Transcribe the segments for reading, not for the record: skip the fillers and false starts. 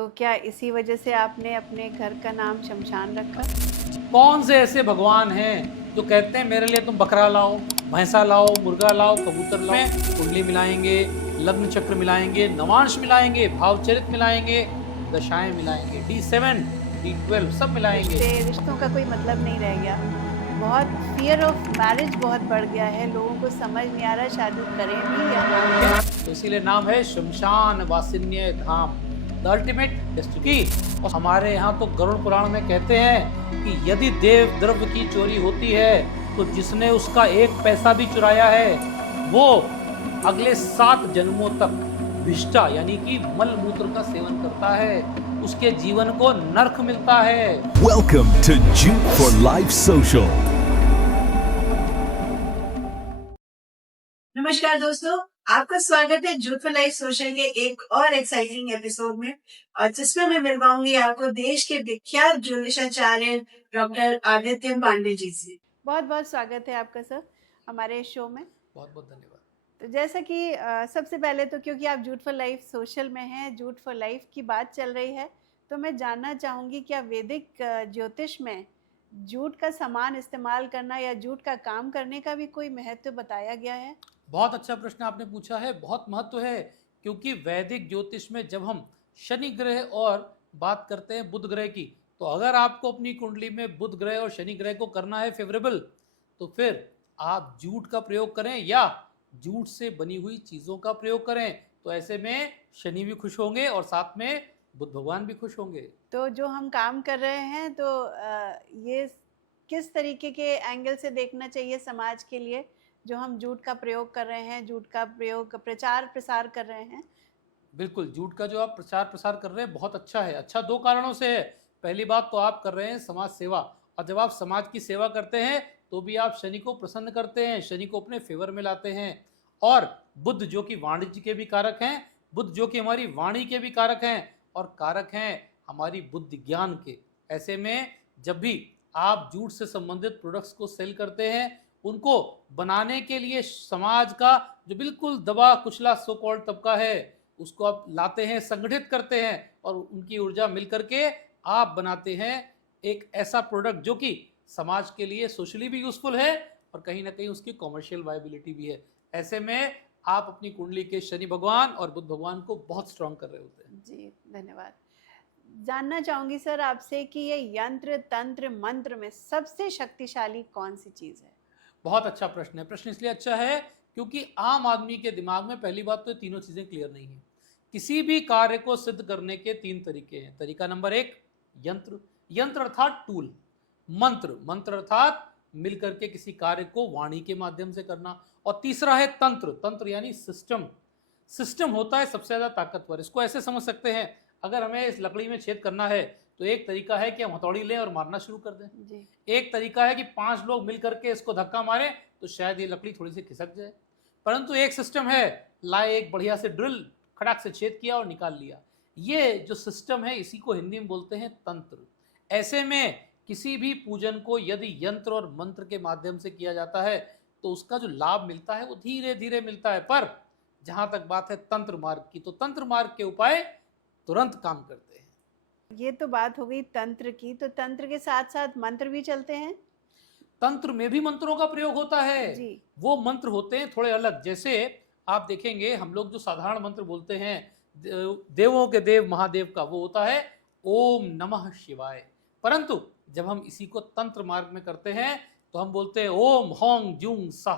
तो क्या इसी वजह से आपने अपने घर का नाम शमशान रखा? कौन से ऐसे भगवान हैं जो कहते हैं मेरे लिए तुम बकरा लाओ, भैंसा लाओ, मुर्गा लाओ, कबूतर लाओ। कुंडली मिलाएंगे, लग्न चक्र मिलाएंगे, नवांश मिलाएंगे, भावचरित मिलाएंगे, दशाएं मिलाएंगे, D7 D12 सब मिलाएंगे। रिश्तों का कोई मतलब नहीं रह गया। बहुत फियर ऑफ मैरिज बहुत बढ़ गया है, लोगों को समझ नहीं आ रहा शादी करें भी या ना करें। तो इसीलिए नाम है शमशान वासिन्य धाम, द अल्टीमेट डेस्टिनी। और हमारे यहाँ तो गरुड़ पुराण में कहते हैं कि यदि देव द्रव्य की चोरी होती है तो जिसने उसका एक पैसा भी चुराया है वो अगले 7 जन्मों तक विष्टा यानी कि मल मूत्र का सेवन करता है, उसके जीवन को नरक मिलता है। Welcome to Jude for Life Social. नमस्कार दोस्तों, आपका स्वागत है जूट फॉर लाइफ सोशल के एक और एक्साइटिंग एपिसोड में, और जिसमें मैं मिलवाऊंगी आपको देश के विख्यात ज्योतिषाचार्य डॉक्टर आदित्य पांडे जी से। बहुत बहुत स्वागत है आपका सर हमारे शो में। बहुत बहुत धन्यवाद। तो जैसा कि सबसे पहले तो क्योंकि आप जूट फॉर लाइफ सोशल में हैं, जूट फॉर लाइफ की बात चल रही है, तो मैं जानना चाहूँगी क्या वैदिक ज्योतिष में जूट का सामान इस्तेमाल करना या जूट का काम करने का भी कोई महत्व बताया गया है? बहुत अच्छा प्रश्न आपने पूछा है, बहुत महत्व है। क्योंकि वैदिक ज्योतिष में जब हम शनि ग्रह और बात करते हैं बुध ग्रह की, तो अगर आपको अपनी कुंडली में बुध ग्रह और शनि ग्रह को करना है फेवरेबल, तो फिर आप जूट का प्रयोग करें या जूट से बनी हुई चीज़ों का प्रयोग करें। तो ऐसे में शनि भी खुश होंगे और साथ में बुध भगवान भी खुश होंगे। तो जो हम काम कर रहे हैं तो ये किस तरीके के एंगल से देखना चाहिए समाज के लिए, जो हम जूट का प्रयोग कर रहे हैं, जूट का प्रयोग प्रचार प्रसार कर रहे हैं? बिल्कुल, जूट का जो आप प्रचार प्रसार कर रहे हैं बहुत अच्छा है। अच्छा 2 कारणों से है। पहली बात तो आप कर रहे हैं समाज सेवा, और जब आप समाज की सेवा करते हैं तो भी आप शनि को प्रसन्न करते हैं, शनि को अपने फेवर में लाते हैं। और बुध जो कि वाणिज्य के भी कारक हैं, बुध जो कि हमारी वाणी के भी कारक हैं और कारक हैं हमारी बुद्धि ज्ञान के। ऐसे में जब भी आप जूट से संबंधित प्रोडक्ट्स को सेल करते हैं, उनको बनाने के लिए समाज का जो बिल्कुल दबा कुचला सो कॉल्ड तबका है उसको आप लाते हैं, संगठित करते हैं और उनकी ऊर्जा मिलकर के आप बनाते हैं एक ऐसा प्रोडक्ट जो कि समाज के लिए सोशली भी यूजफुल है और कहीं ना कहीं उसकी कॉमर्शियल वायबिलिटी भी है। ऐसे में आप अपनी कुंडली के शनि भगवान और बुध भगवान को बहुत स्ट्रांग कर रहे होते हैं। जी धन्यवाद। जानना चाहूंगी सर आपसे कि ये यंत्र तंत्र मंत्र में सबसे शक्तिशाली कौन सी चीज है? बहुत अच्छा प्रश्न है। प्रश्न इसलिए अच्छा है क्योंकि आम आदमी के दिमाग में पहली बात तो तीनों चीजें क्लियर नहीं है। किसी भी कार्य को सिद्ध करने के 3 तरीके हैं। तरीका नंबर 1 यंत्र, यंत्र अर्थात टूल। मंत्र, मंत्र अर्थात मिलकर के किसी कार्य को वाणी के माध्यम से करना। और तीसरा है तंत्र, तंत्र यानी सिस्टम। सिस्टम होता है सबसे ज्यादा ताकतवर। इसको ऐसे समझ सकते हैं, अगर हमें इस लकड़ी में छेद करना है तो एक तरीका है कि हम हथौड़ी लें और मारना शुरू कर दें जी। एक तरीका है कि 5 लोग मिलकर के इसको धक्का मारें तो शायद ये लकड़ी थोड़ी सी खिसक जाए। परंतु एक सिस्टम है, लाए एक बढ़िया से ड्रिल, खड़ाक से छेद किया और निकाल लिया। ये जो सिस्टम है इसी को हिंदी में बोलते हैं तंत्र। ऐसे में किसी भी पूजन को यदि यंत्र और मंत्र के माध्यम से किया जाता है तो उसका जो लाभ मिलता है वो धीरे धीरे मिलता है। पर जहां तक बात है तंत्र मार्ग की, तो तंत्र मार्ग के उपाय तुरंत काम करते हैं। ये तो बात हो गई तंत्र की, तो तंत्र के साथ साथ मंत्र भी चलते हैं? तंत्र में भी मंत्रों का प्रयोग होता है जी। वो मंत्र होते हैं थोड़े अलग। जैसे आप देखेंगे हम लोग जो साधारण मंत्र बोलते हैं देवों के देव महादेव का, वो होता है ओम नमः शिवाय। परंतु जब हम इसी को तंत्र मार्ग में करते हैं तो हम बोलते हैं ओम होंग जूंग साह।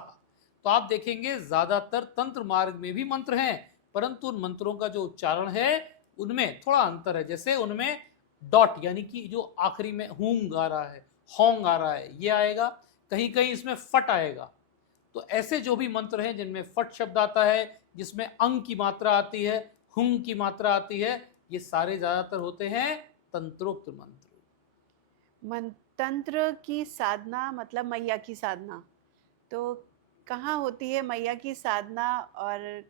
तो आप देखेंगे ज्यादातर तंत्र मार्ग में भी मंत्र हैं, परंतु उन मंत्रों का जो उच्चारण है उनमें थोड़ा अंतर है। जैसे उनमें डॉट यानी कि जो आखिरी में हूंग आ रहा है, होंग आ रहा है, ये आएगा। कहीं कहीं इसमें फट आएगा। तो ऐसे जो भी मंत्र हैं जिनमें फट शब्द आता है, जिसमें अंग की मात्रा आती है, हुंग की मात्रा आती है, ये सारे ज्यादातर होते हैं तंत्रोक्त मंत्र। तंत्र की साधना मतलब मैया की साधना, तो कहाँ होती है मैया की साधना और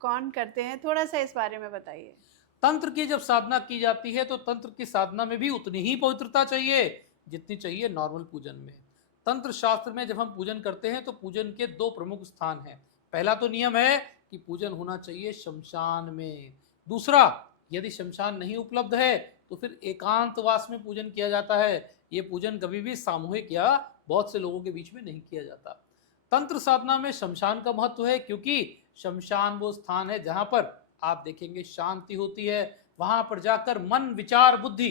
कौन करते हैं, थोड़ा सा इस बारे में बताइए। तंत्र की जब साधना की जाती है तो तंत्र की साधना में भी उतनी ही पवित्रता चाहिए जितनी चाहिए नॉर्मल पूजन में। तंत्र शास्त्र में जब हम पूजन करते हैं तो पूजन के 2 प्रमुख स्थान हैं। पहला तो नियम है कि पूजन होना चाहिए शमशान में। दूसरा, यदि शमशान नहीं उपलब्ध है तो फिर एकांतवास में पूजन किया जाता है। ये पूजन कभी भी सामूहिक या बहुत से लोगों के बीच में नहीं किया जाता। तंत्र साधना में शमशान का महत्व है, क्योंकि शमशान वो स्थान है जहां पर आप देखेंगे शांति होती है। वहां पर जाकर मन, विचार, बुद्धि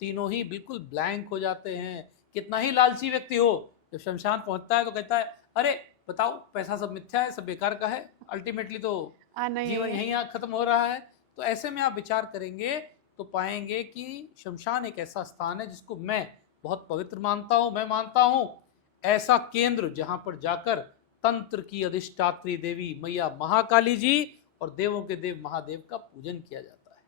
तीनों ही बिल्कुल ब्लैंक हो जाते हैं। कितना ही लालची व्यक्ति हो, जब शमशान पहुंचता है तो कहता है अरे बताओ, पैसा सब मिथ्या है, सब बेकार का है, अल्टीमेटली तो जीवन यहीं खत्म हो रहा है। तो ऐसे में आप विचार करेंगे तो पाएंगे कि शमशान एक ऐसा स्थान है जिसको मैं बहुत पवित्र मानता हूँ। मैं मानता हूँ ऐसा केंद्र जहां पर जाकर तंत्र की अधिष्ठात्री देवी मैया महाकाली जी और देवों के देव महादेव का पूजन किया जाता है।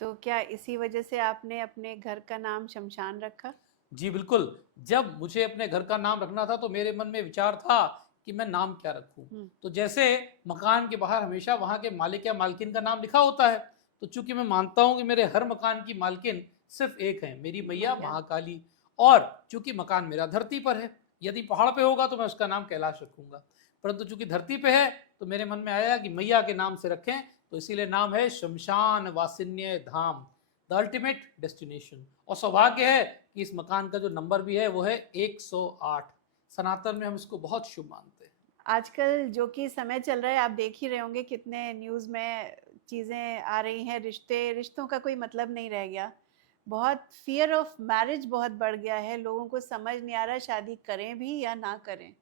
तो क्या इसी वजह से आपने अपने घर का नाम शमशान रखा? जी बिल्कुल। जब मुझे अपने घर का नाम रखना था तो मेरे मन में विचार था कि मैं नाम क्या रखूं। तो जैसे मकान के बाहर हमेशा वहां के मालिक या मालकिन का नाम लिखा होता है, तो चूंकि मैं मानता हूं कि मेरे हर मकान की मालकिन सिर्फ एक है, मेरी मैया महाकाली, और चूंकि मकान मेरा धरती पर है, यदि पहाड़ पे होगा तो मैं उसका नाम कैलाश रखूंगा, परंतु चूंकि धरती पे है तो मेरे मन में आया कि मैया के नाम से रखें, तो इसीलिए नाम है शमशान वासिन्य धाम, द अल्टीमेट डेस्टिनेशन। और सौभाग्य है कि इस मकान का जो नंबर भी है वो है 108। सनातन में हम इसको बहुत शुभ मानते हैं। आजकल जो कि समय चल रहा है, आप देख ही रहे होंगे कितने न्यूज़ में चीज़ें आ रही हैं, रिश्तों का कोई मतलब नहीं रह गया। बहुत फियर ऑफ मैरिज बहुत बढ़ गया है, लोगों को समझ नहीं आ रहा शादी करें भी या ना करें।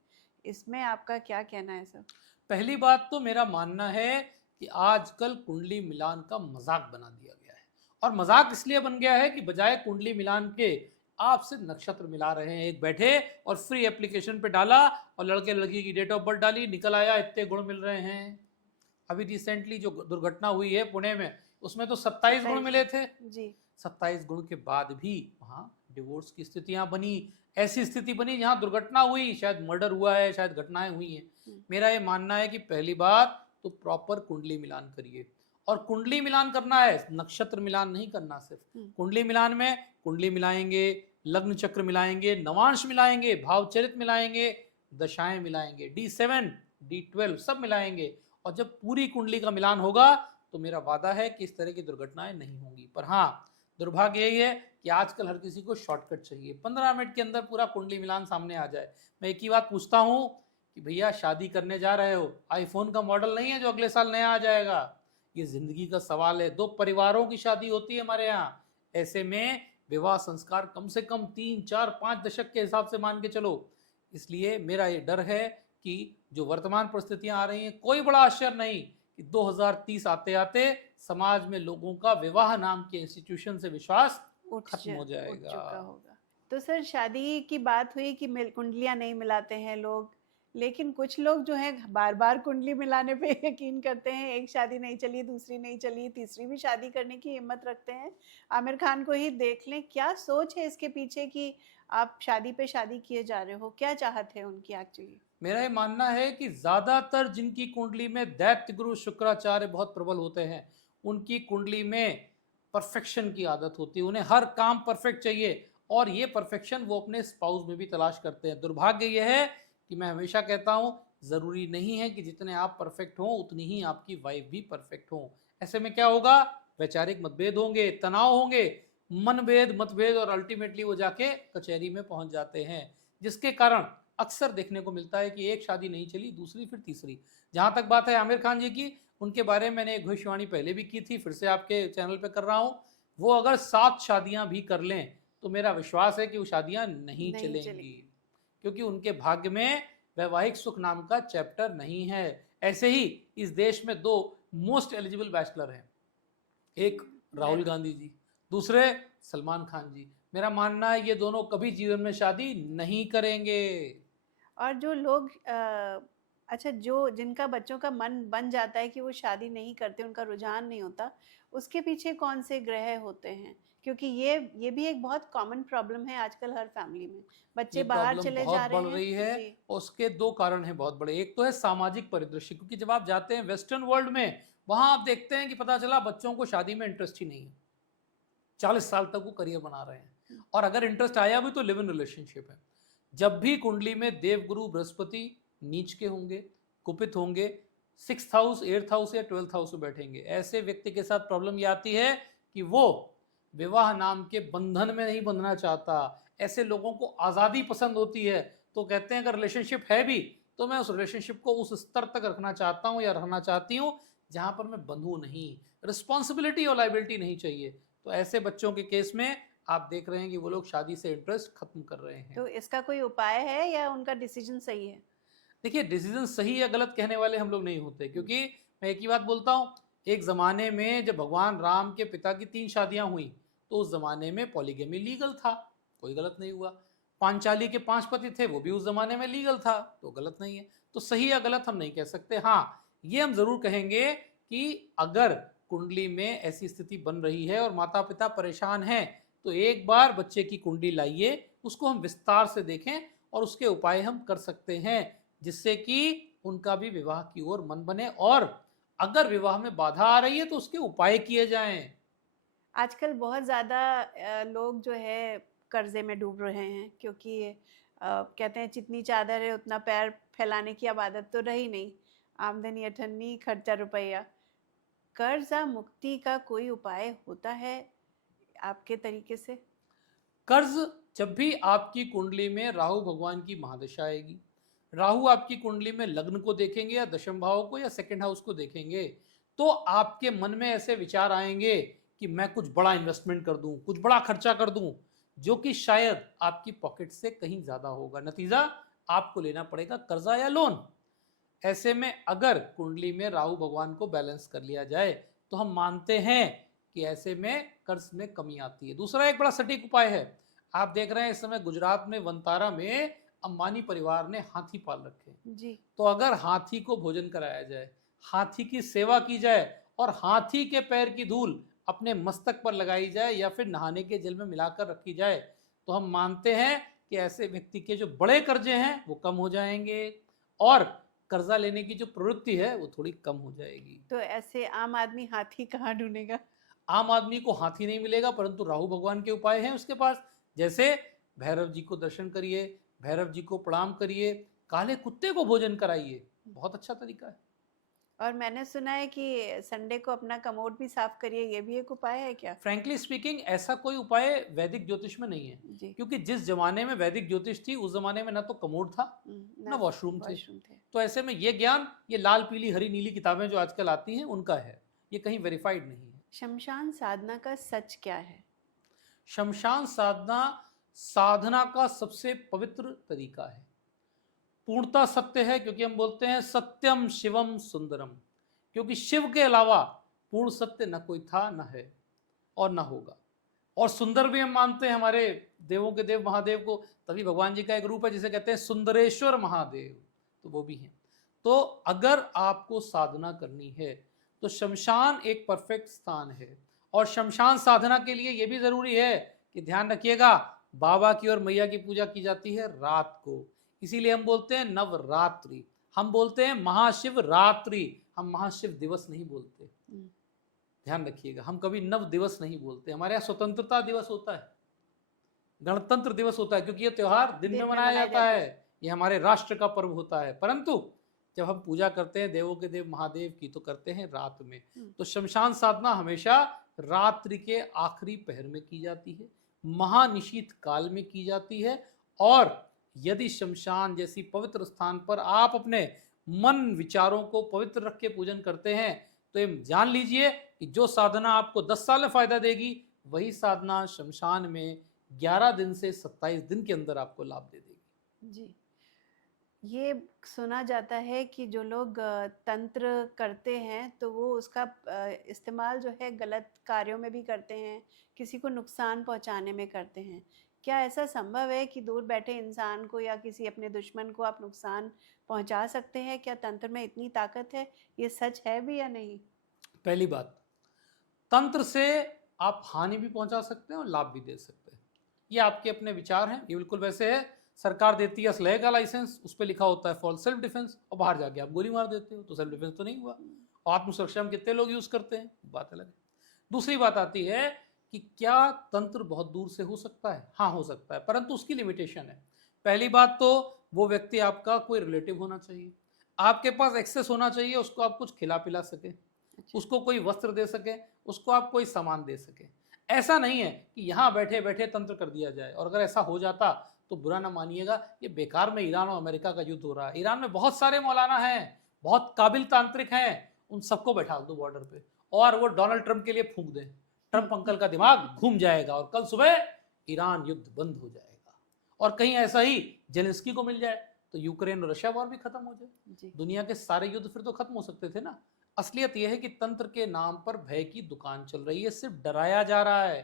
इसमें आपका क्या कहना है सर? पहली बात तो मेरा मानना है कि आजकल कुंडली मिलान का मजाक बना दिया गया है, और मजाक इसलिए बन गया है कि बजाय कुंडली मिलान के आपसे नक्षत्र मिला रहे हैं। एक बैठे और फ्री एप्लीकेशन पे डाला और लड़के लड़की की डेट ऑफ बर्थ डाली, निकल आया इतने गुण मिल रहे हैं। अभी रिसेंटली जो दुर्घटना हुई है पुणे में, उसमें तो 27 गुण मिले थे जी। 27 गुण के बाद भी वहां डिवोर्स की स्थितियां बनी, ऐसी स्थिति बनी जहां दुर्घटना हुई, शायद मर्डर हुआ है, शायद घटनाएं हुई हैं। मेरा ये मानना है कि पहली बात तो प्रॉपर कुंडली मिलान करिए, और कुंडली मिलान करना है, नक्षत्र मिलान नहीं करना। सिर्फ कुंडली मिलान में कुंडली मिलाएंगे, लग्न चक्र मिलाएंगे, नवांश मिलाएंगे, भावचरित मिलाएंगे, दशाएं मिलाएंगे, D7 D12 सब मिलाएंगे, और जब पूरी कुंडली का मिलान होगा तो मेरा वादा है कि इस तरह की दुर्घटनाएं नहीं होंगी। पर हाँ, दुर्भाग्य यही है कि आजकल हर किसी को शॉर्टकट चाहिए, 15 मिनट के अंदर पूरा कुंडली मिलान सामने आ जाए। मैं एक ही बात पूछता हूँ कि भैया शादी करने जा रहे हो, आईफोन का मॉडल नहीं है जो अगले साल नया आ जाएगा, ये जिंदगी का सवाल है। 2 परिवारों की शादी होती है हमारे यहाँ, ऐसे में विवाह संस्कार कम से कम 3 4 5 दशक के हिसाब से मान के चलो। इसलिए मेरा ये डर है कि जो वर्तमान परिस्थितियां आ रही हैं, कोई बड़ा आश्चर्य नहीं कि 2030 आते आते समाज में लोगों का विवाह नाम के इंस्टीट्यूशन से विश्वास खत्म हो जाएगा। होगा। तो सर, शादी की बात हुई कि कुंडलियां नहीं मिलाते हैं लोग, लेकिन कुछ लोग जो है बार बार कुंडली मिलाने पे यकीन करते हैं। एक शादी नहीं चली, दूसरी नहीं चली, तीसरी भी शादी करने की हिम्मत रखते हैं। आमिर खान को ही देख लें, क्या सोच है इसके पीछे कि आप शादी पे शादी किए जा रहे हो? क्या चाहत है उनकी एक्चुअली? मेरा ये मानना है कि ज्यादातर जिनकी कुंडली में दैत्य गुरु शुक्राचार्य बहुत प्रबल होते हैं, उनकी कुंडली में परफेक्शन की आदत होती है, उन्हें हर काम परफेक्ट चाहिए, और ये परफेक्शन वो अपने स्पाउस में भी तलाश करते हैं। दुर्भाग्य यह है कि मैं हमेशा कहता हूँ, जरूरी नहीं है कि जितने आप परफेक्ट हो उतनी ही आपकी वाइफ भी परफेक्ट हो। ऐसे में क्या होगा, वैचारिक मतभेद होंगे, तनाव होंगे, मनभेद, मतभेद, और अल्टीमेटली वो जाके कचहरी में पहुंच जाते हैं, जिसके कारण अक्सर देखने को मिलता है कि एक शादी नहीं चली, दूसरी, फिर तीसरी। जहां तक बात है आमिर खान जी की, उनके बारे में मैंने एक भविष्यवाणी पहले भी की थी, फिर से आपके चैनल पे कर रहा हूं। वो अगर 7 शादियां भी कर लें तो मेरा विश्वास है कि वो शादियां नहीं चलेंगी, क्योंकि उनके भाग्य में वैवाहिक सुख नाम का चैप्टर नहीं है। ऐसे ही इस देश में 2 मोस्ट एलिजिबल बैचलर हैं, एक राहुल गांधी जी, दूसरे सलमान खान जी। मेरा मानना है ये दोनों कभी जीवन में शादी नहीं करेंगे। और जो लोग अच्छा, जो जिनका बच्चों का मन बन जाता है कि वो शादी नहीं करते, उनका रुझान नहीं होता, उसके पीछे कौन से ग्रह होते हैं? क्योंकि ये भी एक बहुत कॉमन प्रॉब्लम है आजकल हर फैमिली में, बच्चे बाहर चले जा रहे हैं। बढ़ रही है, उसके 2 कारण हैं बहुत बड़े। एक तो है सामाजिक परिदृश्य, क्योंकि जब आप जाते हैं वेस्टर्न वर्ल्ड में, वहां आप देखते हैं कि पता चला बच्चों को शादी में इंटरेस्ट ही नहीं है, 40 साल तक वो करियर बना रहे हैं, और अगर इंटरेस्ट आया भी तो लिव इन रिलेशनशिप है। जब भी कुंडली में देवगुरु बृहस्पति नीच के होंगे, कुपित होंगे, 6th हाउस, 8th हाउस या 12th हाउस में बैठेंगे, ऐसे व्यक्ति के साथ प्रॉब्लम ये आती है कि वो विवाह नाम के बंधन में नहीं बंधना चाहता। ऐसे लोगों को आज़ादी पसंद होती है, तो कहते हैं अगर रिलेशनशिप है भी तो मैं उस रिलेशनशिप को उस स्तर तक रखना चाहता हूँ या रखना चाहती हूँ जहाँ पर मैं बंधूं नहीं, रिस्पॉन्सिबिलिटी और लाइबिलिटी नहीं चाहिए। तो ऐसे बच्चों के केस में आप देख रहे हैं कि वो लोग शादी से इंटरेस्ट खत्म कर रहे हैं। तो इसका कोई उपाय है या उनका डिसीजन सही है? देखिए, डिसीजन सही या गलत कहने वाले हम लोग नहीं होते, क्योंकि मैं एक ही बात बोलता हूँ, एक ज़माने में जब भगवान राम के पिता की 3 शादियाँ हुई तो उस ज़माने में पॉलीगैमी लीगल था, कोई गलत नहीं हुआ। पांचाली के 5 पति थे, वो भी उस ज़माने में लीगल था, तो गलत नहीं है। तो सही या गलत हम नहीं कह सकते। हाँ, ये हम ज़रूर कहेंगे कि अगर कुंडली में ऐसी स्थिति बन रही है और माता पिता परेशान हैं, तो एक बार बच्चे की कुंडली लाइए, उसको हम विस्तार से देखें और उसके उपाय हम कर सकते हैं, जिससे कि उनका भी विवाह की ओर मन बने, और अगर विवाह में बाधा आ रही है तो उसके उपाय किए जाएं। आजकल बहुत ज़्यादा लोग जो है कर्जे में डूब रहे हैं, क्योंकि कहते हैं जितनी चादर है उतना पैर फैलाने की अब आदत तो रही नहीं, आमदनी अठन्नी खर्चा रुपया। कर्जा मुक्ति का कोई उपाय होता है आपके तरीके से? कर्ज, जब भी आपकी कुंडली में राहु भगवान की महादशा आएगी, राहु आपकी कुंडली में लग्न को देखेंगे या दशम भाव को या सेकंड हाउस को देखेंगे, तो आपके मन में ऐसे विचार आएंगे कि मैं कुछ बड़ा इन्वेस्टमेंट कर दूं, कुछ बड़ा खर्चा कर दूं, जो कि शायद आपकी पॉकेट से कहीं ज्यादा होगा। नतीजा आपको लेना पड़ेगा कर्जा या लोन। ऐसे में अगर कुंडली में राहु भगवान को बैलेंस कर लिया जाए तो हम मानते हैं कि ऐसे में कर्ज में कमी आती है। दूसरा एक बड़ा सटीक उपाय है, आप देख रहे हैं इस समय गुजरात में वनतारा में अंबानी परिवार ने हाथी पाल रखे जी। तो अगर हाथी को भोजन कराया जाए, हाथी की सेवा की जाए और हाथी के पैर की धूल अपने मस्तक पर लगाई जाए या फिर नहाने के जल में मिलाकर रखी जाए, तो हम मानते हैं कि ऐसे व्यक्ति के जो बड़े कर्जे हैं वो कम हो जाएंगे और कर्जा लेने की जो प्रवृत्ति है वो थोड़ी कम हो जाएगी। तो ऐसे आम आदमी हाथी कहाँ ढूंढेगा? आम आदमी को हाथी नहीं मिलेगा, परंतु राहु भगवान के उपाय हैं उसके पास। जैसे भैरव जी को दर्शन करिए, भैरव जी को प्रणाम करिए, काले कुत्ते को भोजन कराइए, बहुत अच्छा तरीका है। और मैंने सुना है कि संडे को अपना कमोड भी साफ करिए, ये भी एक उपाय है क्या? फ्रैंकली स्पीकिंग ऐसा कोई उपाय वैदिक ज्योतिष में नहीं है, जी। क्योंकि जिस जमाने में वैदिक ज्योतिष थी उस जमाने में ना तो कमोड था ना वॉशरूम थे। तो ऐसे में ये ज्ञान, ये लाल पीली हरी नीली किताबें जो आजकल आती हैं उनका है, ये कहीं वेरीफाइड नहीं है। शमशान साधना का सच क्या है? शमशान साधना साधना का सबसे पवित्र तरीका है, पूर्णता सत्य है, क्योंकि हम बोलते हैं सत्यम शिवम सुंदरम, क्योंकि शिव के अलावा पूर्ण सत्य न कोई था, न है और न होगा। और सुंदर भी हम मानते हैं हमारे देवों के देव महादेव को, तभी भगवान जी का एक रूप है जिसे कहते हैं सुंदरेश्वर महादेव, तो वो भी हैं। तो अगर आपको साधना करनी है तो शमशान एक परफेक्ट स्थान है। और शमशान साधना के लिए ये भी जरूरी है कि ध्यान रखिएगा, बाबा की और मैया की पूजा की जाती है रात को, इसीलिए हम बोलते हैं नवरात्रि, हम बोलते हैं महाशिव रात्रि, हम महाशिव दिवस नहीं बोलते। ध्यान रखिएगा, हम कभी नव दिवस नहीं बोलते। हमारे यहाँ स्वतंत्रता दिवस होता है, गणतंत्र दिवस होता है, क्योंकि ये त्योहार दिन में मनाया जाता है, ये हमारे राष्ट्र का पर्व होता है। परंतु जब हम पूजा करते हैं देवों के देव महादेव की तो करते हैं रात में। तो शमशान साधना हमेशा रात्रि के आखिरी पहर में की जाती है, महानिशीत काल में की जाती है। और यदि शमशान जैसी पवित्र स्थान पर आप अपने मन विचारों को पवित्र रख के पूजन करते हैं तो ये जान लीजिए कि जो साधना आपको 10 साल में फायदा देगी, वही साधना शमशान में 11 दिन से 27 दिन के अंदर आपको लाभ दे देगी। जी। ये सुना जाता है कि जो लोग तंत्र करते हैं तो वो उसका इस्तेमाल जो है गलत कार्यों में भी करते हैं, किसी को नुकसान पहुंचाने में करते हैं। क्या ऐसा संभव है कि दूर बैठे इंसान को या किसी अपने दुश्मन को आप नुकसान पहुंचा सकते हैं? क्या तंत्र में इतनी ताकत है? ये सच है भी या नहीं? पहली बात, तंत्र से आप हानि भी पहुंचा सकते हैं और लाभ भी दे सकते हैं, ये आपके अपने विचार हैं। ये बिल्कुल वैसे है, सरकार देती है असलहे का लाइसेंस, उस पर लिखा होता है फॉर सेल्फ डिफेंस, और बाहर जाके आप गोली मार देते हो तो सेल्फ डिफेंस तो नहीं हुआ। और आत्मसुरक्षा में कितने लोग यूज करते हैं, बात अलग है। दूसरी बात आती है कि क्या तंत्र बहुत दूर से हो सकता है? हाँ, हो सकता है, परंतु उसकी लिमिटेशन है। पहली बात तो वो व्यक्ति आपका कोई रिलेटिव होना चाहिए, आपके पास एक्सेस होना चाहिए, उसको आप कुछ खिला पिला सके। उसको कोई वस्त्र दे सके, उसको आप कोई सामान दे सके। ऐसा नहीं है कि यहाँ बैठे बैठे तंत्र कर दिया जाए। और अगर ऐसा हो जाता तो बुरा ना मानिएगा, ये बेकार में ईरान और अमेरिका का युद्ध हो रहा है। ईरान में बहुत सारे मौलाना हैं, बहुत काबिल तांत्रिक हैं, उन सबको बैठा दो बॉर्डर पे और वो डोनाल्ड ट्रंप के लिए फूंक दें। ट्रंप अंकल का दिमाग घूम जाएगा और कल सुबह ईरान युद्ध बंद हो जाएगा। और कहीं ऐसा ही जेलेंस्की को मिल जाए तो यूक्रेन और रशिया वॉर भी खत्म हो जाए। दुनिया के सारे युद्ध फिर तो खत्म हो सकते थे ना। असलियत यह है कि तंत्र के नाम पर भय की दुकान चल रही है। सिर्फ डराया जा रहा है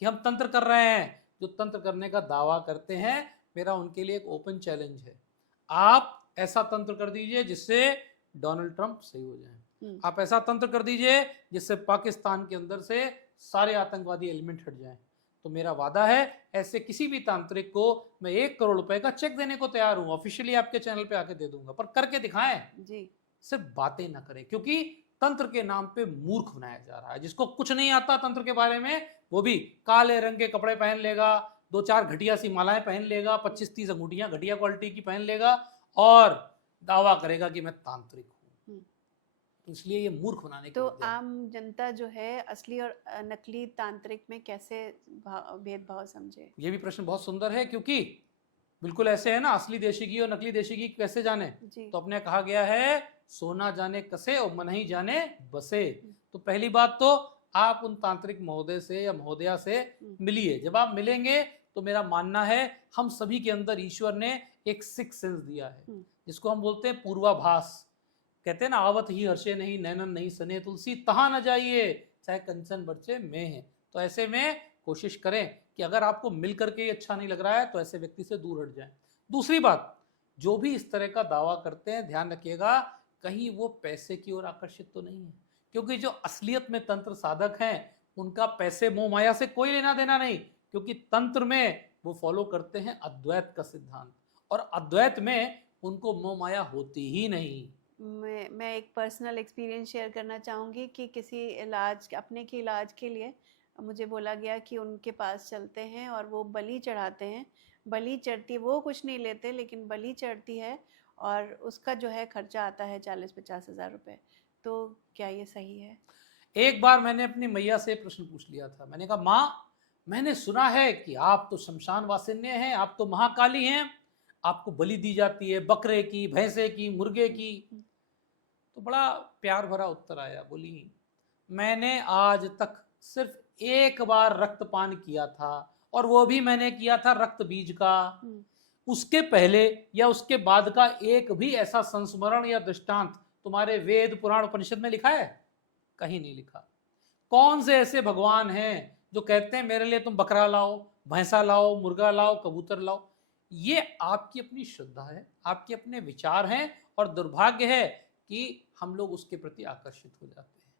कि हम तंत्र कर रहे हैं। जो तंत्र करने का दावा करते हैं, मेरा उनके लिए एक ओपन चैलेंज है, आप ऐसा तंत्र कर दीजिए जिससे डोनाल्ड ट्रंप सही हो जाए। आप ऐसा तंत्र कर दीजिए जिससे पाकिस्तान के अंदर से सारे आतंकवादी एलिमेंट हट जाएं। तो मेरा वादा है, ऐसे किसी भी तांत्रिक को मैं 1 करोड़ रुपए का चेक देने को तैयार हूं। ऑफिशियली आपके चैनल पे आके दे दूंगा, पर करके दिखाएं जी। सिर्फ बातें ना करें, क्योंकि तंत्र के नाम पे मूर्ख बनाया जा रहा है। जिसको कुछ नहीं आता तंत्र के बारे में, वो भी काले रंग के कपड़े पहन लेगा, 2-4 घटिया सी मालाएं पहन लेगा, 25-30 अंगूठियां घटिया क्वालिटी की पहन लेगा और दावा करेगा कि मैं तांत्रिक हूं। तो इसलिए ये मूर्ख बनाने की तो वजह है। आम जनता जो है असली और नकली तांत्रिक में कैसे भेदभाव समझे? ये भी प्रश्न बहुत सुंदर है, क्योंकि बिल्कुल ऐसे है ना, असली देशी घी और नकली देशी घी कैसे जाने? जी। तो अपने कहा गया है, सोना जाने कसे और मन ही जाने बसे। तो पहली बात तो आप उन तांत्रिक महोदय से या महोदया से मिलिए। जब आप मिलेंगे तो मेरा मानना है, हम सभी के अंदर ईश्वर ने एक सिक्स सेंस दिया है, जिसको हम बोलते हैं पूर्वाभास। कहते हैं ना, आवत ही हर्षे नहीं नैनन नहीं सने तुलसी, तहां न जाइए चाहे कंचन बरचे में है। तो ऐसे में कोशिश करें कि अगर आपको मिल करके अच्छा नहीं लग रहा है तो ऐसे व्यक्ति से दूर हट जाएं। दूसरी बात, जो भी इस तरह का दावा करते हैं, ध्यान रखिएगा कहीं वो पैसे की ओर आकर्षित तो नहीं है, क्योंकि जो असलियत में तंत्र साधक हैं उनका पैसे मोह माया से कोई लेना देना नहीं, क्योंकि तंत्र में वो फॉलो करते हैं अद्वैत का सिद्धांत, और अद्वैत में उनको मोह माया होती ही नहीं। मैं एक पर्सनल एक्सपीरियंस शेयर करना चाहूँगी कि किसी इलाज, अपने के इलाज के लिए मुझे बोला गया कि उनके पास चलते हैं और वो बलि चढ़ाते हैं। बलि चढ़ती, वो कुछ नहीं लेते लेकिन बलि चढ़ती है और उसका जो है खर्चा आता है 40-50 हज़ार रुपये। तो क्या ये सही है? एक बार मैंने अपनी मैया से प्रश्न पूछ लिया था। मैंने कहा, माँ मैंने सुना है कि आप तो शमशान वासिन्य हैं, आप तो महाकाली हैं, आपको बलि दी जाती है बकरे की, भैंसे की, मुर्गे की। तो बड़ा प्यार भरा उत्तर आया, बोली मैंने आज तक सिर्फ एक बार रक्तपान किया था, और वो भी मैंने किया था रक्त बीज का। उसके पहले या उसके बाद का एक भी ऐसा संस्मरण या दृष्टांत तुम्हारे वेद पुराण उपनिषद में लिखा है? कहीं नहीं लिखा। कौन से ऐसे भगवान हैं जो कहते हैं मेरे लिए तुम बकरा लाओ, भैंसा लाओ, मुर्गा लाओ, कबूतर लाओ? ये आपकी अपनी श्रद्धा है, आपके अपने विचार हैं, और दुर्भाग्य है कि हम लोग उसके प्रति आकर्षित हो जाते हैं।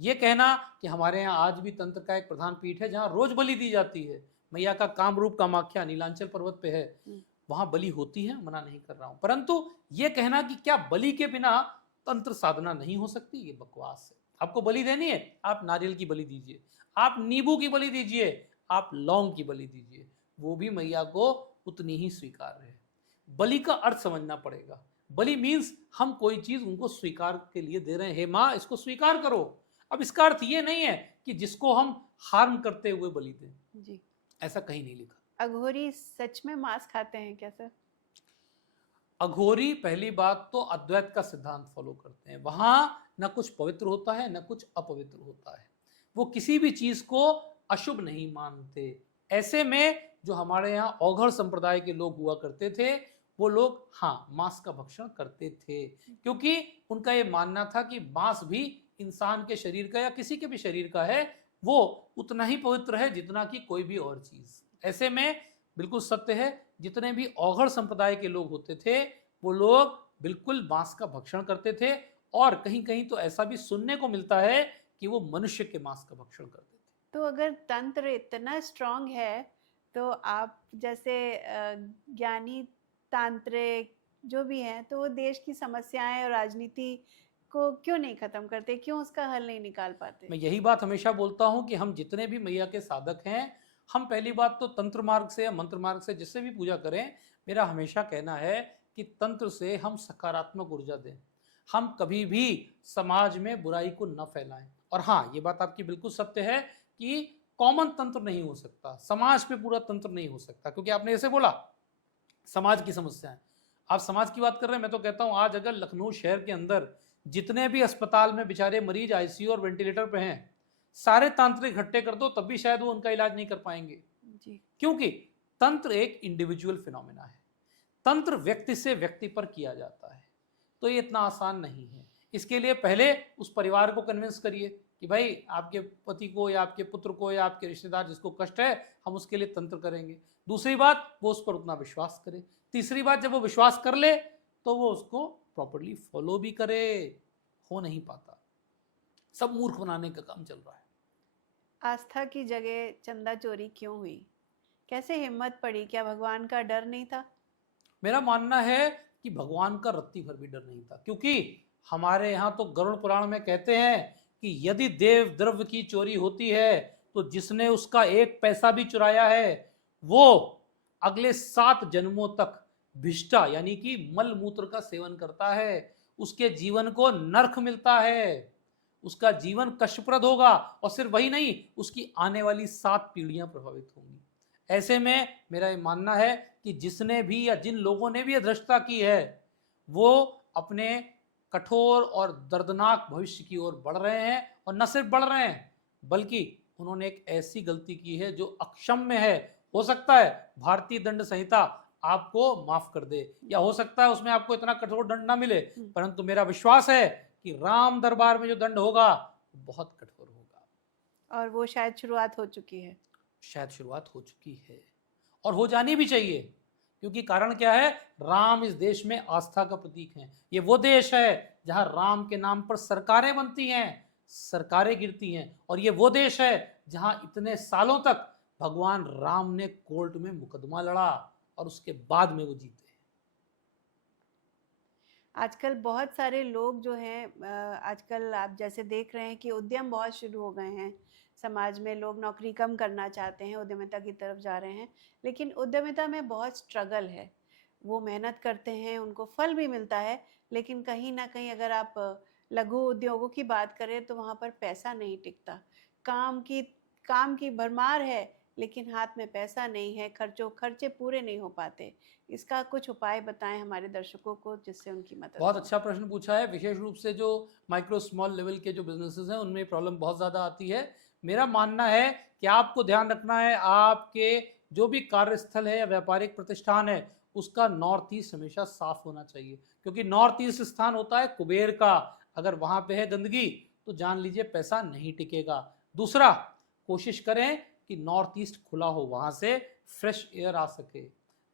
ये कहना कि हमारे यहाँ आज भी तंत्र का एक प्रधान पीठ है जहाँ रोज बलि दी जाती है, मैया का कामरूप कामाख्या नीलांचल पर्वत पे है, वहां बलि होती है, मना नहीं कर रहा हूं, परंतु ये कहना कि क्या बलि के बिना तंत्र साधना नहीं हो सकती, ये बकवास है। आपको बलि देनी है, आप नारियल की बलि दीजिए, आप नींबू की बलि दीजिए, आप लौंग की बलि दीजिए, वो भी मैया को उतनी ही स्वीकार है। बलि का अर्थ समझना पड़ेगा। बलि मीन्स हम कोई चीज उनको स्वीकार के लिए दे रहे हैं, हे माँ इसको स्वीकार करो। अब इसका अर्थ ये नहीं है कि जिसको हम हार्म करते हुए बलि दें जी, ऐसा कहीं नहीं लिखा। अघोरी सच में मांस खाते हैं क्या सर? अघोरी पहली बात तो अद्वैत का सिद्धांत फॉलो करते हैं, वहां न कुछ पवित्र होता है न कुछ अपवित्र होता है, वो किसी भी चीज को अशुभ नहीं मानते। ऐसे में जो हमारे यहाँ औघड़ संप्रदाय के लोग हुआ करते थे, वो लोग हाँ मांस का भक्षण करते थे, क्योंकि उनका ये मानना था कि मांस भी इंसान के शरीर का या किसी के भी शरीर का है, वो उतना ही पवित्र है जितना कि कोई भी और चीज। ऐसे में बिल्कुल सत्य है, जितने भी औघड़ संप्रदाय के लोग होते थे वो लोग बिल्कुल मांस का भक्षण करते थे, और कहीं कहीं तो ऐसा भी सुनने को मिलता है कि वो मनुष्य के मांस का भक्षण करते थे। तो अगर तंत्र इतना स्ट्रांग है तो आप जैसे ज्ञानी तांत्रिक जो भी हैं, तो वो देश की समस्याएं और राजनीति को क्यों नहीं खत्म करते, क्यों उसका हल नहीं निकाल पाते? मैं यही बात हमेशा बोलता हूं कि हम जितने भी मैया के साधक हैं, हम पहली बात तो तंत्र मार्ग से या मंत्र मार्ग से जिससे भी पूजा करें, मेरा हमेशा कहना है कि तंत्र से हम सकारात्मक ऊर्जा दें। हम कभी भी समाज में बुराई को न फैलाएं। और हाँ, ये बात आपकी बिल्कुल सत्य है कि कॉमन तंत्र नहीं हो सकता, समाज पे पूरा तंत्र नहीं हो सकता, क्योंकि आपने ऐसे बोला समाज की समस्याएं, आप समाज की बात कर रहे हैं। मैं तो कहता हूं आज अगर लखनऊ शहर के अंदर जितने भी अस्पताल में बेचारे मरीज आईसीयू और वेंटिलेटर पे हैं, सारे तांत्रिक इकट्ठे कर दो तब भी शायद वो उनका इलाज नहीं कर पाएंगे। जी। क्योंकि तंत्र एक इंडिविजुअल फिनोमेना है, तंत्र व्यक्ति से व्यक्ति पर किया जाता है, तो ये इतना आसान नहीं है। इसके लिए पहले उस परिवार को कन्विंस करिए कि भाई आपके पति को या आपके पुत्र को या आपके रिश्तेदार जिसको कष्ट है, हम उसके लिए तंत्र करेंगे। दूसरी बात, वो उस पर उतना विश्वास करे। तीसरी बात, जब वो विश्वास कर ले तो वो उसको प्रॉपर्ली फॉलो भी करे। हो नहीं पाता, सब मूर्ख बनाने का काम चल रहा है। आस्था की जगह चंदा चोरी क्यों हुई? कैसे हिम्मत पड़ी? क्या भगवान का डर नहीं था? मेरा मानना है कि भगवान का रत्ती भर भी डर नहीं था, क्योंकि हमारे यहाँ तो गरुड़ पुराण में कहते हैं कि यदि देव द्रव्य की चोरी होती है तो जिसने उसका एक पैसा भी चुराया है वो अगले 7 जन्मों तक भिष्टा यानी कि मल मूत्र का सेवन करता है, उसके जीवन को नरक मिलता है, उसका जीवन कष्टप्रद होगा, और सिर्फ वही नहीं, उसकी आने वाली 7 पीढ़ियां प्रभावित होंगी। ऐसे में मेरा ये मानना है कि जिसने भी या जिन लोगों ने भी ये धृष्टता की है वो अपने कठोर और दर्दनाक भविष्य की ओर बढ़ रहे हैं, और न सिर्फ बढ़ रहे हैं बल्कि उन्होंने एक ऐसी गलती की है जो अक्षम्य है। हो सकता है भारतीय दंड संहिता आपको माफ कर दे, या हो सकता है उसमें आपको इतना कठोर दंड ना मिले, परंतु मेरा विश्वास है कि राम दरबार में जो दंड होगा बहुत कठोर होगा। और वो शायद शुरुआत हो चुकी है। शायद शुरुआत हो चुकी है और हो जानी भी चाहिए, क्योंकि कारण क्या है, राम इस देश में आस्था का प्रतीक है। ये वो देश है जहां राम के नाम पर सरकारें बनती हैं, सरकारें गिरती हैं, और ये वो देश है जहां इतने सालों तक भगवान राम ने कोर्ट में मुकदमा लड़ा और उसके बाद में वो जीते। आजकल बहुत सारे लोग जो हैं, आजकल आप जैसे देख रहे हैं कि उद्यम बहुत शुरू हो गए हैं समाज में। लोग नौकरी कम करना चाहते हैं, उद्यमिता की तरफ जा रहे हैं, लेकिन उद्यमिता में बहुत स्ट्रगल है। वो मेहनत करते हैं, उनको फल भी मिलता है, लेकिन कहीं ना कहीं अगर आप लघु उद्योगों की बात करें तो वहाँ पर पैसा नहीं टिकता। काम की भरमार है, लेकिन हाथ में पैसा नहीं है, खर्चे पूरे नहीं हो पाते। इसका कुछ उपाय बताएं हमारे दर्शकों को जिससे उनकी मदद बहुत हो। अच्छा प्रश्न पूछा है। विशेष रूप से जो माइक्रो स्मॉल लेवल के जो बिजनेसेस हैं उनमें प्रॉब्लम बहुत ज़्यादा आती है। मेरा मानना है कि आपको ध्यान रखना है, आपके जो भी कार्यस्थल है या व्यापारिक प्रतिष्ठान है उसका नॉर्थ ईस्ट हमेशा साफ होना चाहिए, क्योंकि नॉर्थ ईस्ट स्थान होता है कुबेर का। अगर वहाँ पे है गंदगी तो जान लीजिए पैसा नहीं टिकेगा। दूसरा, कोशिश करें कि नॉर्थ ईस्ट खुला हो, वहाँ से फ्रेश एयर आ सके।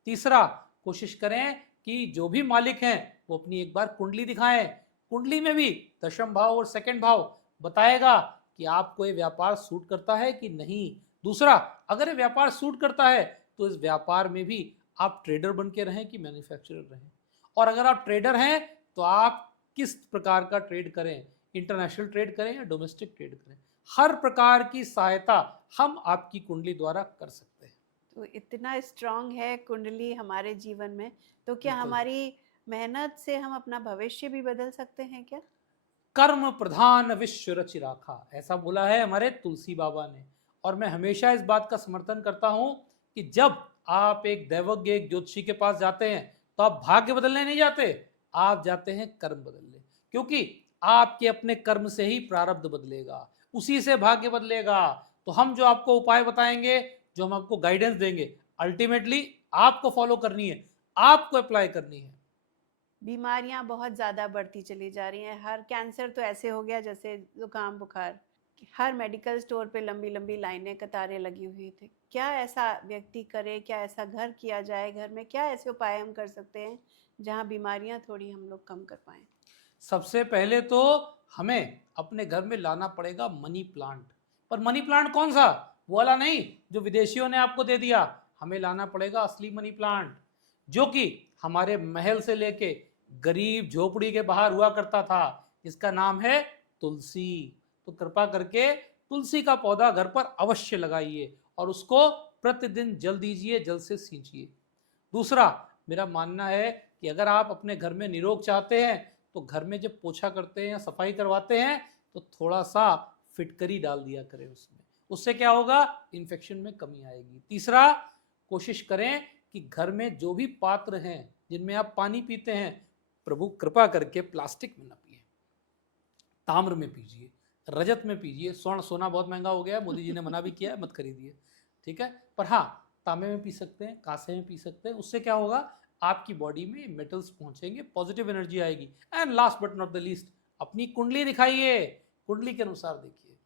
तीसरा, कोशिश करें कि जो भी मालिक हैं वो अपनी एक बार कुंडली दिखाएं। कुंडली में भी दशम भाव और सेकंड भाव बताएगा कि आपको ये व्यापार सूट करता है कि नहीं। दूसरा, अगर ये व्यापार सूट करता है तो इस व्यापार में भी आप ट्रेडर बन के रहें कि मैन्युफैक्चरर रहें, और अगर आप ट्रेडर हैं तो आप किस प्रकार का ट्रेड करें, इंटरनेशनल ट्रेड करें या डोमेस्टिक ट्रेड करें। हर प्रकार की सहायता हम आपकी कुंडली द्वारा कर सकते हैं। तो इतना स्ट्रांग है कुंडली हमारे जीवन में, तो क्या बिल्कुल। हमारी मेहनत से हम अपना भविष्य भी बदल सकते हैं क्या? कर्म प्रधान विश्व रचि राखा, ऐसा बोला है हमारे तुलसी बाबा ने। और मैं हमेशा इस बात का समर्थन करता हूं कि जब आप एक दैवज्ञ, एक ज्योतिषी के पास जाते हैं तो आप भाग्य बदलने नहीं जाते, आप जाते हैं कर्म बदलने, क्योंकि आपके अपने कर्म से ही प्रारब्ध बदलेगा, उसी से भाग्य बदलेगा। तो हम जो आपको उपाय बताएंगे, जो हम आपको गाइडेंस देंगे, अल्टीमेटली आपको फॉलो करनी है, आपको अप्लाई करनी है। बीमारियां बहुत ज़्यादा बढ़ती चली जा रही हैं। हर कैंसर तो ऐसे हो गया जैसे जुकाम बुखार। हर मेडिकल स्टोर पे लंबी लंबी लाइनें, कतारें लगी हुई थी। क्या ऐसा व्यक्ति करे, क्या ऐसा घर किया जाए, घर में क्या ऐसे उपाय हम कर सकते हैं जहां बीमारियां थोड़ी हम लोग कम कर पाएं? सबसे पहले तो हमें अपने घर में लाना पड़ेगा मनी प्लांट। पर मनी प्लांट कौन सा? वो वाला नहीं जो विदेशियों ने आपको दे दिया। हमें लाना पड़ेगा असली मनी प्लांट, जो कि हमारे महल से लेके गरीब झोपड़ी के बाहर हुआ करता था, जिसका नाम है तुलसी। तो कृपा करके तुलसी का पौधा घर पर अवश्य लगाइए और उसको प्रतिदिन जल दीजिए, जल से सींचिए। दूसरा, मेरा मानना है कि अगर आप अपने घर में निरोग चाहते हैं तो घर में जब पोछा करते हैं या सफाई करवाते हैं तो थोड़ा सा फिटकरी डाल दिया करें उसमें, उससे क्या होगा, इन्फेक्शन में कमी आएगी। तीसरा, कोशिश करें कि घर में जो भी पात्र हैं जिनमें आप पानी पीते हैं, प्रभु कृपा करके प्लास्टिक में ना पिए, ताम्र में पीजिए, रजत में पीजिए। स्वर्ण सोना बहुत महंगा हो गया है, मोदी जी ने मना भी किया है, मत खरीदिए, ठीक है। पर हाँ, तांबे में पी सकते हैं, कांसे में पी सकते हैं। उससे क्या होगा, आपकी बॉडी में मेटल्स पहुंचेंगे, पॉजिटिव एनर्जी आएगी। And last but not the least, अपनी कुंडली दिखाइए, कुंडली के अनुसार देखिए।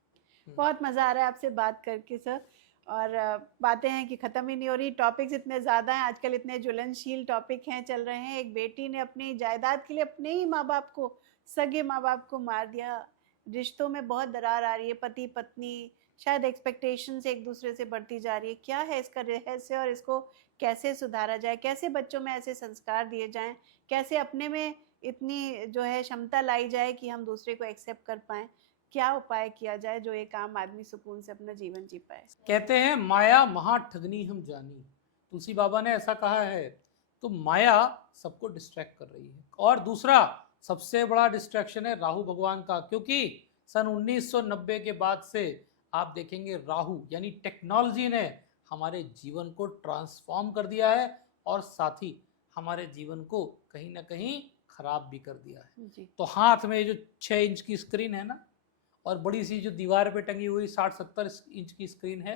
बहुत मज़ा आ रहा है आपसे बात करके सर, और बातें हैं कि ख़त्म ही नहीं हो रही। टॉपिक्स इतने ज़्यादा हैं आजकल, इतने ज्वलनशील टॉपिक हैं, चल रहे हैं। एक बेटी ने अपनी जायदाद के लिए अपने ही माँ बाप को, सगे माँ बाप को मार दिया। रिश्तों में बहुत दरार आ रही है, पति पत्नी, शायद एक्सपेक्टेशंस एक दूसरे से बढ़ती जा रही है। क्या है इसका रहस्य और इसको कैसे सुधारा जाए, कैसे बच्चों में ऐसे संस्कार दिए जाएं, कैसे अपने में इतनी जो है क्षमता लाई जाए कि हम दूसरे को एक्सेप्ट कर पाएं, क्या उपाय किया जाए जो एक आम आदमी सुकून से अपना जीवन जी पाए। कहते हैं माया महा ठगनी हम जानी, तुलसी बाबा ने ऐसा कहा है। तो माया सबको डिस्ट्रैक्ट कर रही है। और दूसरा सबसे बड़ा डिस्ट्रैक्शन है राहु भगवान का, क्योंकि सन 1990 के बाद से आप देखेंगे राहु यानी टेक्नोलॉजी ने हमारे जीवन को ट्रांसफॉर्म कर दिया है और साथ ही हमारे जीवन को कहीं ना कहीं खराब भी कर दिया है जी। तो हाथ में जो 6 इंच की स्क्रीन है ना, और बड़ी सी जो दीवार पे टंगी हुई 60-70 इंच की स्क्रीन है,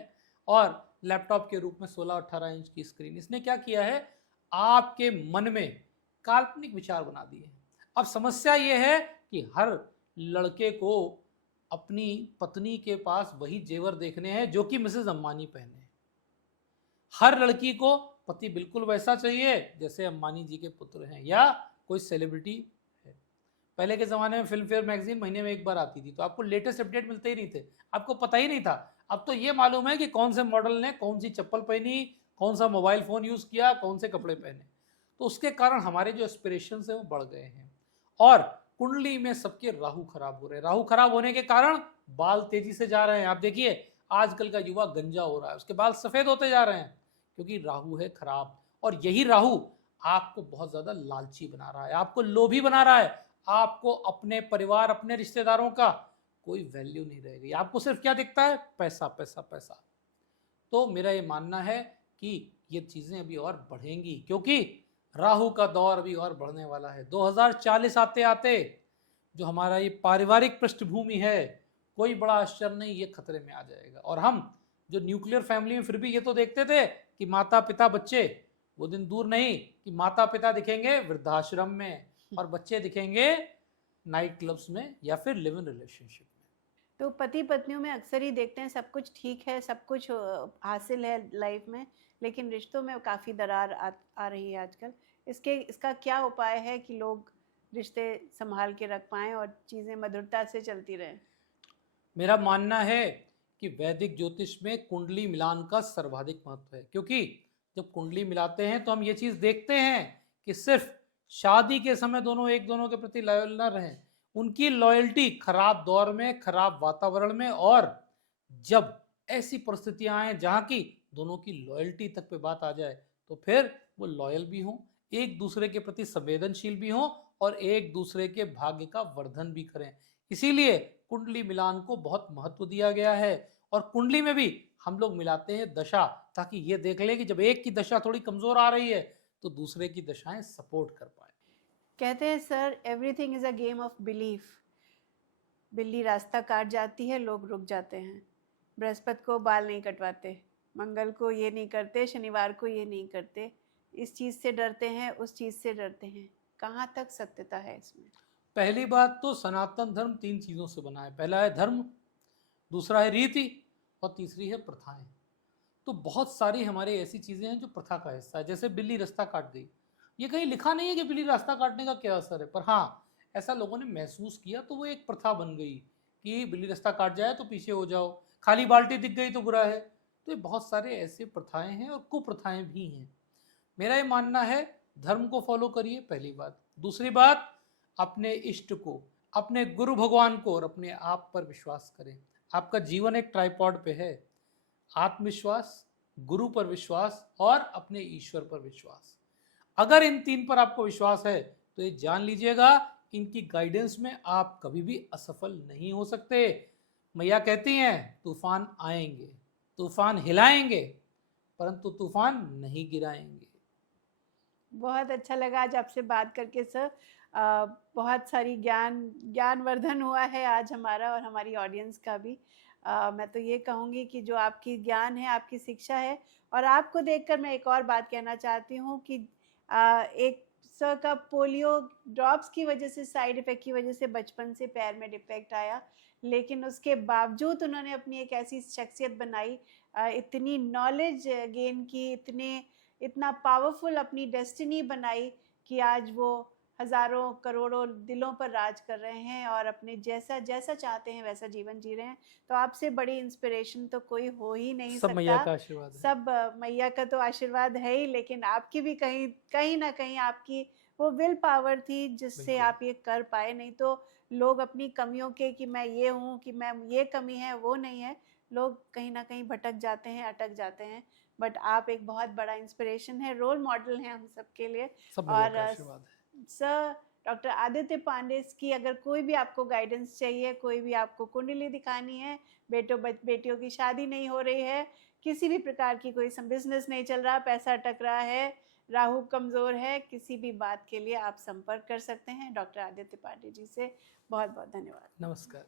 और लैपटॉप के रूप में 16-18 इंच की स्क्रीन, इसने क्या किया है, आपके मन में काल्पनिक विचार बना दिए। अब समस्या ये है कि हर लड़के को अपनी पत्नी के पास वही जेवर देखने हैं जो कि मिसेस अंबानी पहने। हर लड़की को पति बिल्कुल वैसा चाहिए जैसे अंबानी जी के पुत्र हैं या कोई सेलिब्रिटी है। पहले के ज़माने में फिल्म फेयर मैगजीन महीने में एक बार आती थी, तो आपको लेटेस्ट अपडेट मिलते ही नहीं थे, आपको पता ही नहीं था। अब तो ये मालूम है कि कौन से मॉडल ने कौन सी चप्पल पहनी, कौन सा मोबाइल फ़ोन यूज़ किया, कौन से कपड़े पहने। तो उसके कारण हमारे जो एस्पिरेशंस हैं वो बढ़ गए हैं। और कुंडली में सबके राहु खराब हो रहे हैं। राहु खराब होने के कारण बाल तेजी से जा रहे हैं। आप देखिए आजकल का युवा गंजा हो रहा है, उसके बाल सफ़ेद होते जा रहे हैं क्योंकि राहु है खराब। और यही राहु आपको बहुत ज़्यादा लालची बना रहा है, आपको लोभी बना रहा है, आपको अपने परिवार, अपने रिश्तेदारों का कोई वैल्यू नहीं रहेगी। आपको सिर्फ क्या दिखता है, पैसा पैसा पैसा। तो मेरा ये मानना है कि ये चीज़ें अभी और बढ़ेंगी क्योंकि राहु का दौर अभी और बढ़ने वाला है। 2040 आते आते जो हमारा ये पारिवारिक पृष्ठभूमि है, कोई बड़ा आश्चर्य नहीं, ये खतरे में आ जाएगा। और हम जो न्यूक्लियर फैमिली में फिर भी ये तो देखते थे कि माता पिता बच्चे, वो दिन दूर नहीं कि माता पिता दिखेंगे वृद्धाश्रम में और बच्चे दिखेंगे नाइट क्लब्स में या फिर लिव इन रिलेशनशिप में। तो पति पत्नियों में अक्सर ही देखते हैं सब कुछ ठीक है, सब कुछ हासिल है लाइफ में, लेकिन रिश्तों में काफ़ी दरार आ रही है आजकल। इसका क्या उपाय है कि लोग रिश्ते संभाल के रख पाएं और चीज़ें मधुरता से चलती रहें? मेरा मानना है कि वैदिक ज्योतिष में कुंडली मिलान का सर्वाधिक महत्व है, क्योंकि जब कुंडली मिलाते हैं तो हम ये चीज़ देखते हैं कि सिर्फ शादी के समय दोनों एक दोनों के प्रति लॉयल न रहें, उनकी लॉयल्टी खराब दौर में, खराब वातावरण में, और जब ऐसी परिस्थितियां आए जहां की दोनों की लॉयल्टी तक पे बात आ जाए तो फिर वो लॉयल भी हों, एक दूसरे के प्रति संवेदनशील भी हों और एक दूसरे के भाग्य का वर्धन भी करें। इसीलिए कुंडली मिलान को बहुत महत्व दिया गया है। और कुंडली में भी हम लोग मिलाते हैं दशा, ताकि ये देख ले कि जब एक की दशा थोड़ी कमजोर आ रही है तो दूसरे की दशाएं सपोर्ट कर पाए। कहते हैं sir, everything is a game of belief. बिल्ली रास्ता काट जाती है, लोग रुक जाते हैं। बृहस्पति को बाल नहीं कटवाते, मंगल को ये नहीं करते, शनिवार को ये नहीं करते। इस चीज़ से डरते हैं, उस चीज़ से डरते हैं। कहाँ तक सत्यता है इसमें? पहली बात तो सनातन धर्म 3 चीज़ों से बना है। पहला है धर्म, दूसरा है रीति और तीसरी है प्रथाएं। तो बहुत सारी हमारी ऐसी चीज़ें हैं जो प्रथा का हिस्सा है। जैसे बिल्ली रास्ता काट गई, ये कहीं लिखा नहीं है कि बिल्ली रास्ता काटने का क्या असर है, पर हाँ ऐसा लोगों ने महसूस किया तो वो एक प्रथा बन गई कि बिल्ली रास्ता काट जाए तो पीछे हो जाओ, खाली बाल्टी दिख गई तो बुरा है। तो ये बहुत सारे ऐसे प्रथाएं हैं और कुप्रथाएं भी हैं। मेरा ये मानना है धर्म को फॉलो करिए, पहली बात। दूसरी बात, अपने इष्ट को, अपने गुरु भगवान को और अपने आप पर विश्वास करें। आपका जीवन एक ट्राइपॉड पे है, आत्मविश्वास, गुरु पर विश्वास और अपने ईश्वर पर विश्वास। अगर इन 3 पर आपको विश्वास है तो ये जान लीजिएगा इनकी गाइडेंस में आप कभी भी असफल नहीं हो सकते। मैया कहती हैं तूफान आएंगे, तूफान हिलाएंगे, परंतु तूफान नहीं गिराएंगे। बहुत अच्छा लगा आज आपसे बात करके सर। बहुत सारी ज्ञानवर्धन हुआ है आज हमारा और हमारी ऑडियंस का भी। मैं तो ये कहूँगी कि जो आपकी ज्ञान है, आपकी शिक्षा है, और आपको देखकर मैं एक और बात कहना चाहती हूँ कि एक सर का पोलियो ड्रॉप्स की वजह से, साइड इफ़ेक्ट की वजह से बचपन से पैर में डिफेक्ट आया, लेकिन उसके बावजूद उन्होंने अपनी एक ऐसी शख्सियत बनाई, इतनी नॉलेज गेन की, इतना पावरफुल अपनी डेस्टिनी बनाई कि आज वो हज़ारों करोड़ों दिलों पर राज कर रहे हैं और अपने जैसा जैसा चाहते हैं वैसा जीवन जी रहे हैं। तो आपसे बड़ी इंस्पिरेशन तो कोई हो ही नहीं सब मैया सकता। का आशीर्वाद है। सब मैया का तो आशीर्वाद है ही, लेकिन आपकी भी कहीं कहीं ना कहीं आपकी वो विल पावर थी जिससे बिल्कुल। आप ये कर पाए। नहीं तो लोग अपनी कमियों के कि मैं ये हूँ, कि मैं ये कमी है, वो नहीं है, लोग कहीं ना कहीं भटक जाते हैं, अटक जाते हैं। बट आप एक बहुत बड़ा इंस्पिरेशन है, रोल मॉडल हैं हम सबके लिए। सब मैया और का आशीर्वाद है। सर डॉक्टर आदित्य पांडे की अगर कोई भी आपको गाइडेंस चाहिए, कोई भी आपको कुंडली दिखानी है, बेटियों की शादी नहीं हो रही है, किसी भी प्रकार की कोई बिजनेस नहीं चल रहा, पैसा अटक रहा है, राहु कमज़ोर है, किसी भी बात के लिए आप संपर्क कर सकते हैं डॉक्टर आदित्य पांडे जी से। बहुत बहुत धन्यवाद। नमस्कार।